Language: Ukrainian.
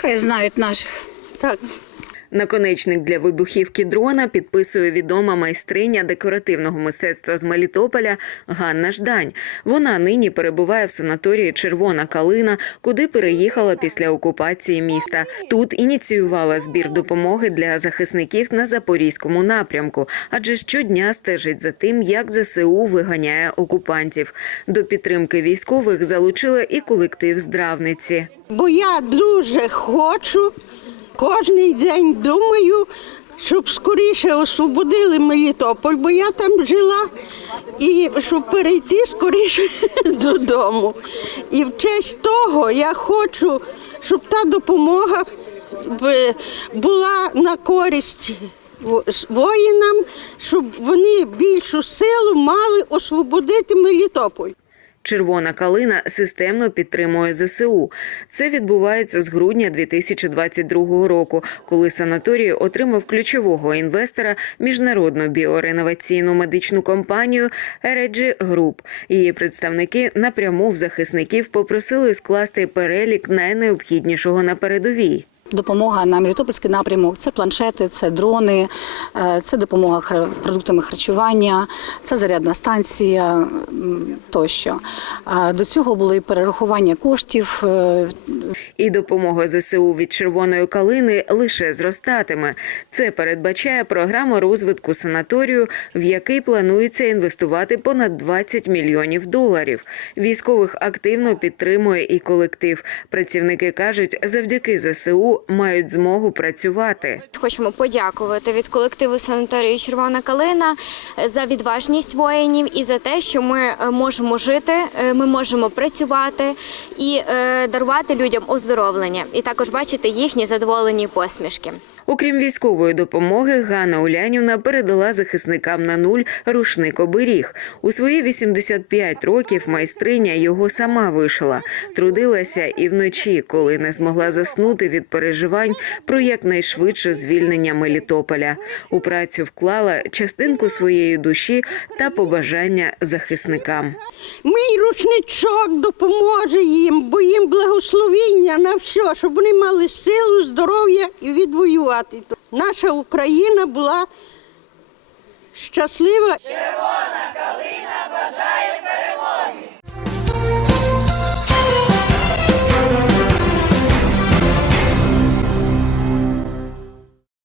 Хай знають наших. Так. Наконечник для вибухівки дрона підписує відома майстриня декоративного мистецтва з Мелітополя Ганна Ждань. Вона нині перебуває в санаторії Червона калина, куди переїхала після окупації міста. Тут ініціювала збір допомоги для захисників на запорізькому напрямку, адже щодня стежить за тим, як ЗСУ виганяє окупантів. До підтримки військових залучила і колектив здравниці. Бо я дуже хочу, кожен день думаю, щоб скоріше освободили Мелітополь, бо я там жила, і щоб перейти скоріше додому. І в честь того я хочу, щоб та допомога була на користь воїнам, щоб вони більшу силу мали освободити Мелітополь. Червона калина системно підтримує ЗСУ. Це відбувається з грудня 2022 року, коли санаторій отримав ключового інвестора міжнародну біореноваційну медичну компанію Ереджі Груп. Її представники напряму в захисників попросили скласти перелік найнеобхіднішого на передовій. Допомога на Мелітопольський напрямок це планшети, це дрони, е, це допомога продуктами харчування, це зарядна станція тощо. До цього були перерахування коштів. е, І допомога ЗСУ від червоної калини лише зростатиме. Це передбачає програма розвитку санаторію, в який планується інвестувати понад 20 мільйонів доларів. Військових активно підтримує і колектив. Працівники кажуть, завдяки ЗСУ мають змогу працювати. Хочемо подякувати від колективу санаторії Червона калина за відважність воїнів і за те, що ми е, можемо жити, е, ми можемо працювати і е, дарувати людям оздоровлення, і також бачити їхні задоволені посмішки. Окрім військової допомоги, Ганна Улянівна передала захисникам на нуль рушник оберіг. У свої 85 років майстриня його сама вишила. Трудилася і вночі, коли не змогла заснути від переживань про якнайшвидше звільнення Мелітополя. У працю вклала частинку своєї душі та побажання захисникам. Мій рушничок допоможе їм, бо їм благословіння на все, щоб вони мали силу, здоров'я і відвоювати. Наша Україна була щаслива. Червона калина бажає!